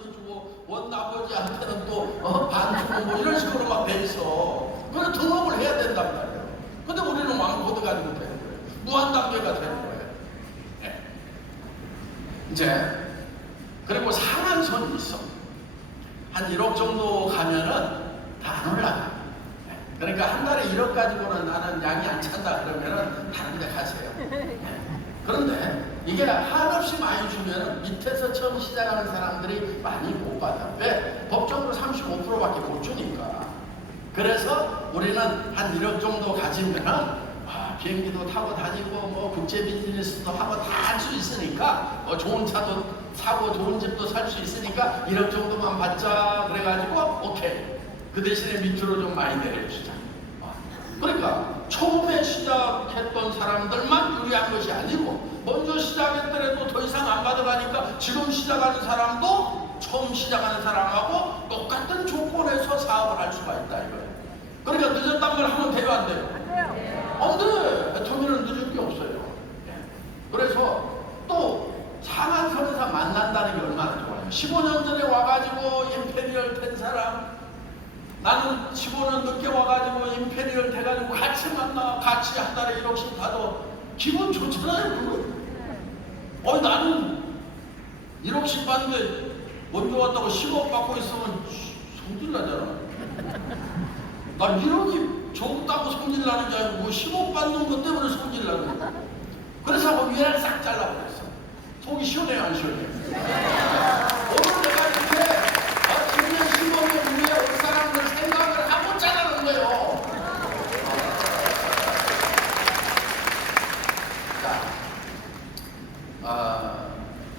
주고 원 아버지한테는 또반 주고 뭐 이런 식으로 막 돼 있어. 그래 등록을 해야 된단 말이에요. 근데 우리는 왕코드가 아니고 되는 거예요. 무한단계가 되는 거예요. 네. 이제 그리고 상한선이 있어. 한 1억 정도 가면은 다 안 올라가. 네. 그러니까 한 달에 1억 가지고는 나는 양이 안 찬다 그러면은 다른 데 가세요. 네. 그런데 이게 한없이 많이 주면은 밑에서 처음 시작하는 사람들이 많이 못 받아. 왜? 법적으로 35%밖에 못 주니까. 그래서 우리는 한 1억 정도 가지면은 아, 비행기도 타고 다니고 뭐 국제 비즈니스도 하고 다 할 수 있으니까 뭐 좋은 차도 사고 좋은 집도 살 수 있으니까 1억 정도만 받자 그래가지고 오케이 그 대신에 밑으로 좀 많이 내려주자. 아, 그러니까 처음에 시작했던 사람들만 유리한 것이 아니고 먼저 시작했더라도 더 이상 안 받아가니까 지금 시작하는 사람도 처음 시작하는 사람하고 똑같은 조건에서 사업을 할 수가 있다 이거예요. 그러니까 늦었단 말 하면 돼요 안 돼요? 안 돼. 애터미는 늦을 게 없어요. 예. 그래서 또 상한선에서 만난다는 게 얼마나 좋아요. 15년 전에 와가지고 임페리얼 된 사람 나는 15년 늦게 와가지고 임페리얼 돼가지고 같이 만나 같이 한 달에 1억씩 가도 기분 좋잖아요 그거? 어이 나는 1억씩 받는데 먼저 왔다고 10억 받고 있으면 성질 나잖아. 난 1억이 적다고 성질 나는 게 아니고 10억 받는 것 때문에 성질 나는 거야. 그래서 그 위를 싹 잘라버렸어. 속이 시원해요 안 시원해요 오늘 내가 이렇게 어, 10년 15년 후에 올 사람들 생각을 하고 자라는 거예요 자, 아,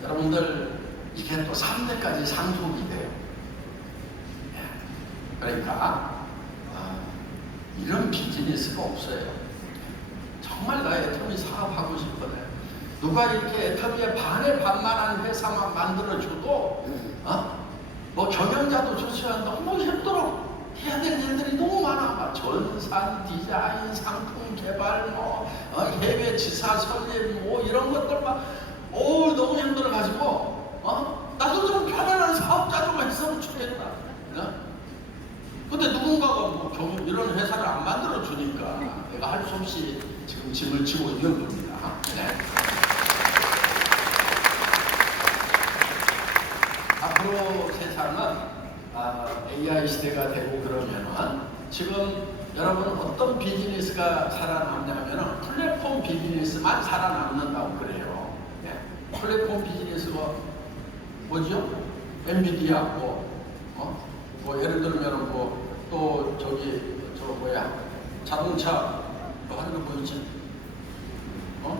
여러분들 이게 또 3대까지 상속이 돼요. 예. 그러니까 아, 이런 비즈니스가 없어요. 정말 나 애터미 사업하고 싶거든. 누가 이렇게 애터미의 반의 반만한 회사만 만들어줘도 어? 뭐 경영자도 좋지만 너무 힘들어. 해야 될 일들이 너무 많아. 막 전산, 디자인, 상품 개발, 뭐 어, 해외 지사 설립, 뭐 이런 것들 막, 오 너무 힘들어 가지고, 어? 나도 좀 편안한 사업자 좀 했으면 좋겠다. 어? 근데 누군가가 뭐 경- 이런 회사를 안 만들어 주니까 내가 할 수 없이 지금 짐을 지고 있는 겁니다. 네. 앞으로 세상은 아, AI 시대가 되고 그러면은 지금 여러분 어떤 비즈니스가 살아남냐면은 플랫폼 비즈니스만 살아남는다고 그래요. 예. 플랫폼 비즈니스가 뭐죠? 엔비디아 뭐, 어? 뭐 예를 들면 뭐 또 저기 저 뭐야 자동차 뭐 하는 거 보이지? 어?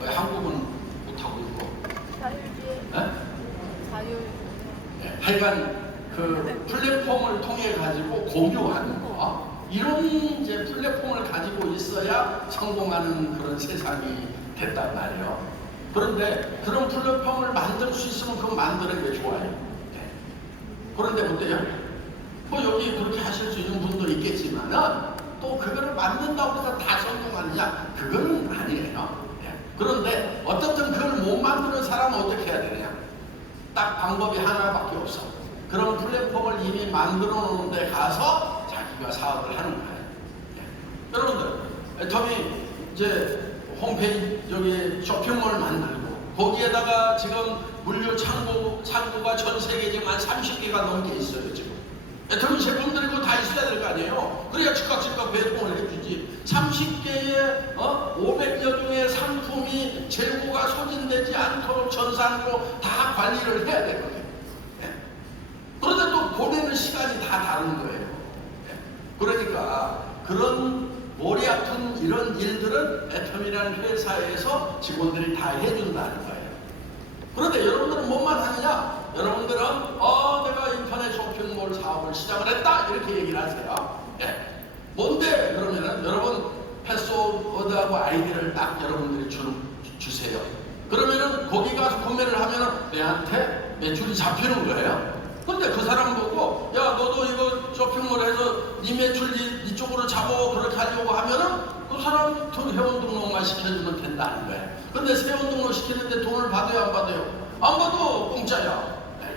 왜 한국은 못하고 있고? 자율주의 예? 자율 예, 하여간 그 플랫폼을 통해 가지고 공유하는 거 이런 이제 플랫폼을 가지고 있어야 성공하는 그런 세상이 됐단 말이에요. 그런데 그런 플랫폼을 만들 수 있으면 그거 만드는 게 좋아요. 예. 그런데 어때요? 뭐 여기 그렇게 하실 수 있는 분도 있겠지만은 또 그거를 만든다고 해서 다 성공하느냐? 그거는 아니에요. 예. 그런데 어떻든 그걸 못 만드는 사람은 어떻게 해야 되냐? 딱 방법이 하나밖에 없어. 그런 플랫폼을 이미 만들어 놓은데 가서 자기가 사업을 하는 거예요. 예. 여러분들, 애터미 이제 홈페이지 여기 쇼핑몰 만들고 거기에다가 지금 물류 창고 창고가 전 세계지만 30개가 넘게 있어요 지금. 애터미 제품들이 그거 다 있어야 될 거 아니에요. 그래야 즉각 즉각 배송을 해주지. 30개의 어? 500여 종의 상품이 재고가 소진되지 않도록 전산으로 다 관리를 해야 되거든요. 예. 그런데 또 보내는 시간이 다 다른 거예요. 예. 그러니까 그런 머리 아픈 이런 일들은 애텀이라는 회사에서 직원들이 다 해준다는 거예요. 그런데 여러분들은 뭐만 하느냐? 여러분들은 어 내가 인터넷 쇼핑몰 사업을 시작을 했다 이렇게 얘기를 하세요. 예. 뭔데 그러면은 여러분 패스워드하고 아이디를 딱 여러분들이 주, 주세요. 그러면은 거기 가서 구매를 하면은 내한테 매출이 잡히는 거예요. 근데 그 사람 보고 야 너도 이거 쇼핑몰에서 네 매출 이, 이쪽으로 잡어 그렇게 하려고 하면은 그 사람 돈 회원 등록만 시켜주면 된다는 거예요. 근데 회원 등록 시키는데 돈을 받아요 안 받아요? 안 받아 공짜야. 네.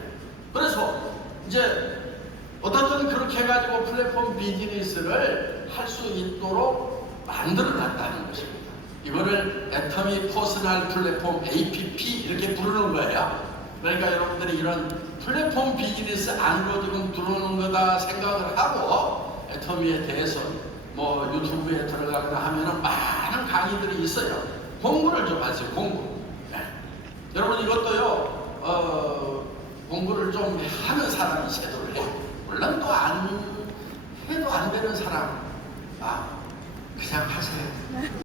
그래서 이제 어떻든 그렇게 해가지고 플랫폼 비즈니스를 할 수 있도록 만들어 놨다는 것입니다. 이거를 애터미 퍼스널 플랫폼 APP 이렇게 부르는 거예요. 그러니까 여러분들이 이런 플랫폼 비즈니스 안으로 지금 들어오는 거다 생각을 하고 애터미에 대해서 뭐 유튜브에 들어가거나 하면은 많은 강의들이 있어요. 공부를 좀 하세요, 공부. 네. 여러분 이것도요, 어, 공부를 좀 하는 사람이 제도를 해. 물론 또 안 해도 안 되는 사람, 아, 그냥 하세요.